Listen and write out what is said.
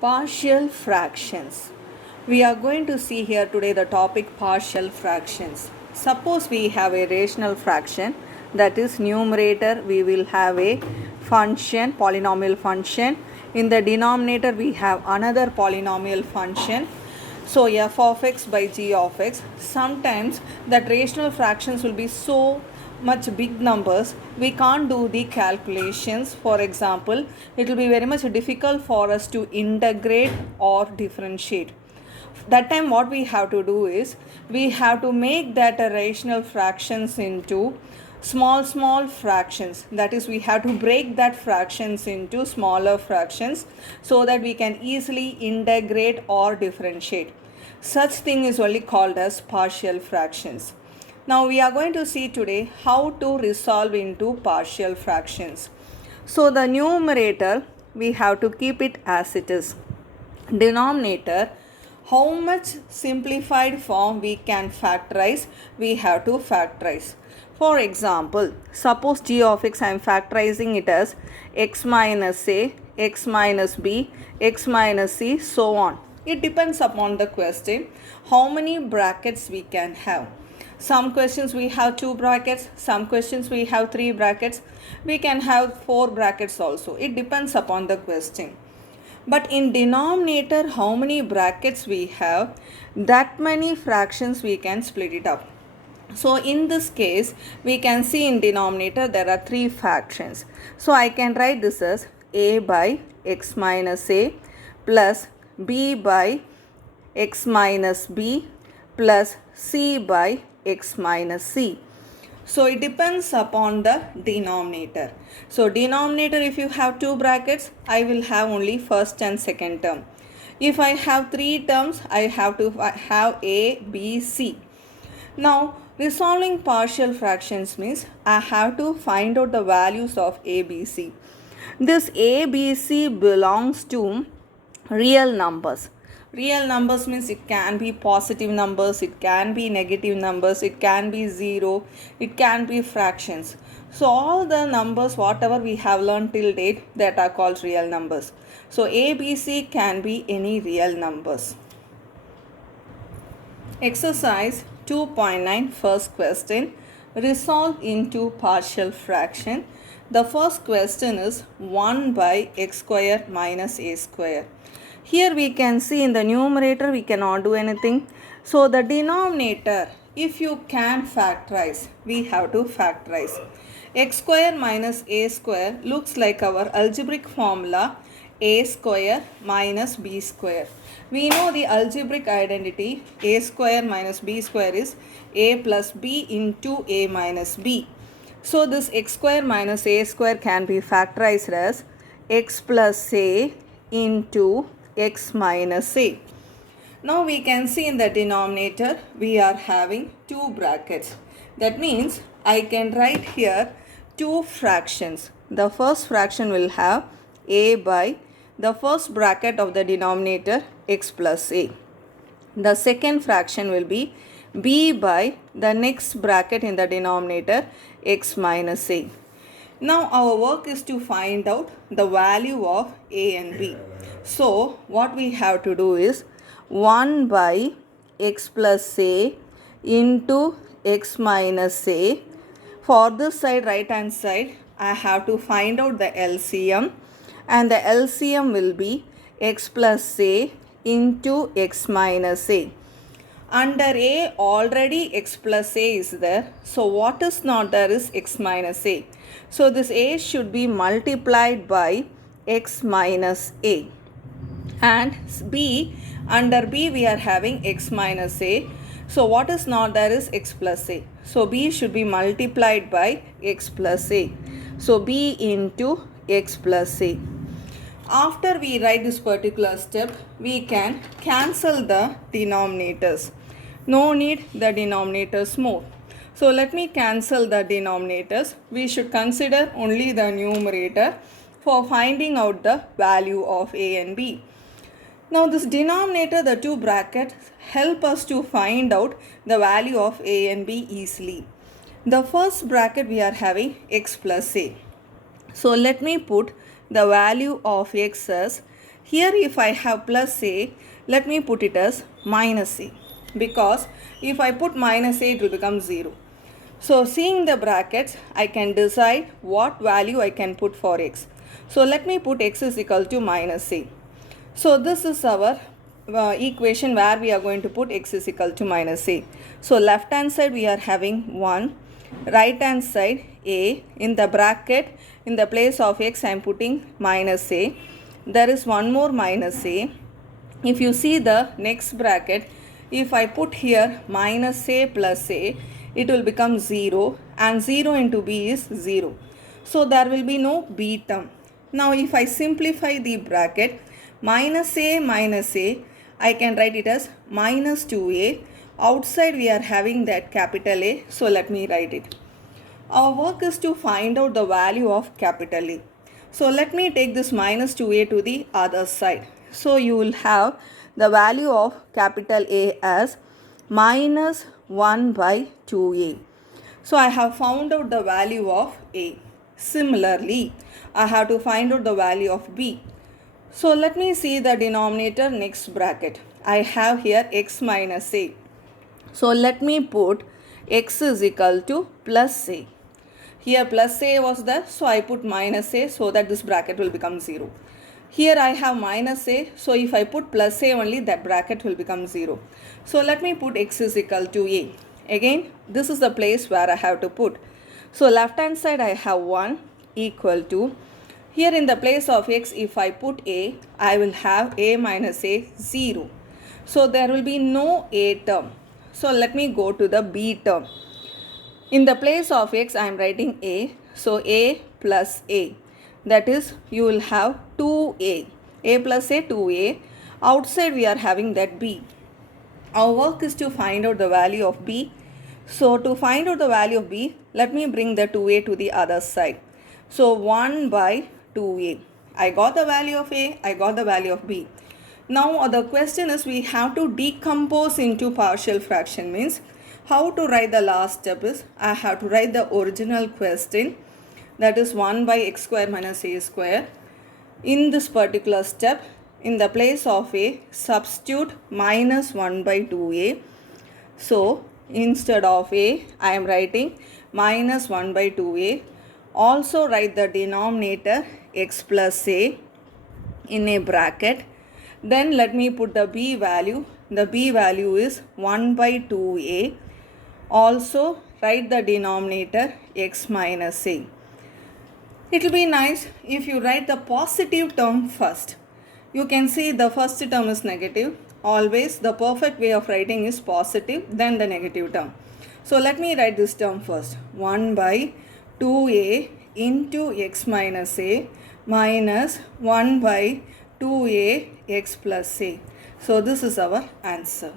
Partial fractions. We are going to see here today the topic partial fractions. Suppose we have a rational fraction, that is numerator we will have a function, polynomial function. In the denominator we have another polynomial function. So f of x by g of x. Sometimes that rational fractions will be so much big numbers, we can't do the calculations. For example, it will be very much difficult for us to integrate or differentiate. That time what we have to do is we have to make that rational fractions into small fractions. That is, we have to break that fractions into smaller fractions so that we can easily integrate or differentiate. Such thing is only called as partial fractions. Now we are going to see today how to resolve into partial fractions. So the numerator we have to keep it as it is. Denominator, how much simplified form we can factorize, we have to factorize. For example, suppose g of x I am factorizing it as x minus a, x minus b, x minus c, so on. It depends upon the question how many brackets we can have. Some questions we have 2 brackets, some questions we have 3 brackets, we can have 4 brackets also. It depends upon the question. But in denominator, how many brackets we have, that many fractions we can split it up. So in this case, we can see in denominator there are 3 fractions. So I can write this as a by x minus a plus b by x minus b plus c by x minus c. So it depends upon the denominator. So denominator, if you have 2 brackets, I will have only first and second term. If I have 3 terms, I have to have a, b, c. Now resolving partial fractions means I have to find out the values of a, b, c. This a, b, c belongs to real numbers. Real numbers means it can be positive numbers, it can be negative numbers, it can be zero, it can be fractions. So all the numbers whatever we have learned till date, that are called real numbers. So a, b, c can be any real numbers. Exercise 2.9, first question. Resolve into partial fraction. The first question is 1 by x square minus a square. Here we can see in the numerator we cannot do anything. So the denominator, if you can factorize, we have to factorize. X square minus a square looks like our algebraic formula a square minus b square. We know the algebraic identity a square minus b square is a plus b into a minus b. So this x square minus a square can be factorized as x plus a into x minus a. Now we can see in the denominator we are having 2 brackets. That means I can write here 2 fractions. The first fraction will have a by the first bracket of the denominator x plus a. The second fraction will be b by the next bracket in the denominator x minus a. Now our work is to find out the value of a and b. So what we have to do is 1 by x plus a into x minus a. For this side, right hand side, I have to find out the LCM, and the LCM will be x plus a into x minus a. Under a already x plus a is there, so what is not there is x minus a. So this a should be multiplied by x minus a. And b, under b we are having x minus a. So what is not there is x plus a. So b should be multiplied by x plus a. So b into x plus a. After we write this particular step, we can cancel the denominators. No need the denominators more. So let me cancel the denominators. We should consider only the numerator for finding out the value of a and b. Now this denominator, the 2 brackets, help us to find out the value of a and b easily. The first bracket we are having x plus a. So let me put the value of x as, Here if I have plus a, let me put it as minus a, because if I put minus a, it will become 0. So seeing the brackets, I can decide what value I can put for x. So let me put x is equal to minus a. So this is our equation where we are going to put x is equal to minus a. So left hand side we are having 1, right hand side a, in the bracket in the place of x I am putting minus a. There is one more minus a. If you see the next bracket, if I put here minus a plus a, it will become 0, and 0 into b is 0. So there will be no b term. Now if I simplify the bracket, minus a, I can write it as minus 2a. Outside we are having that capital A, so let me write it. Our work is to find out the value of capital A. So let me take this minus 2a to the other side. So you will have the value of capital A as minus 1 by 2a. So I have found out the value of A. Similarly, I have to find out the value of B. So let me see the denominator next bracket. I have here x minus a. So let me put x is equal to plus a. Here plus a was there, so I put minus a so that this bracket will become 0. Here I have minus a, so if I put plus a only, that bracket will become 0. So let me put x is equal to a. Again, this is the place where I have to put. So left hand side I have 1 equal to, here in the place of x, if I put a, I will have a minus a 0. So there will be no a term. So let me go to the b term. In the place of x, I am writing a. So a plus a. That is, you will have 2a. A plus a, 2a. Outside we are having that b. Our work is to find out the value of b. So to find out the value of b, let me bring the 2a to the other side. So 1 by 2a. I got the value of a, I got the value of b. Now the question is, we have to decompose into partial fraction. Means how to write the last step is, I have to write the original question, that is 1 by x square minus a square. In this particular step, in the place of a, substitute minus 1 by 2a. So instead of a, I am writing minus 1 by 2a. Also write the denominator x plus a in a bracket. Then let me put the b value. The b value is 1 by 2a. Also write the denominator x minus a. It will be nice if you write the positive term first. You can see the first term is negative. Always the perfect way of writing is positive, then the negative term. So let me write this term first. 1 by 2a into x minus a minus 1 by 2a x plus a. So this is our answer.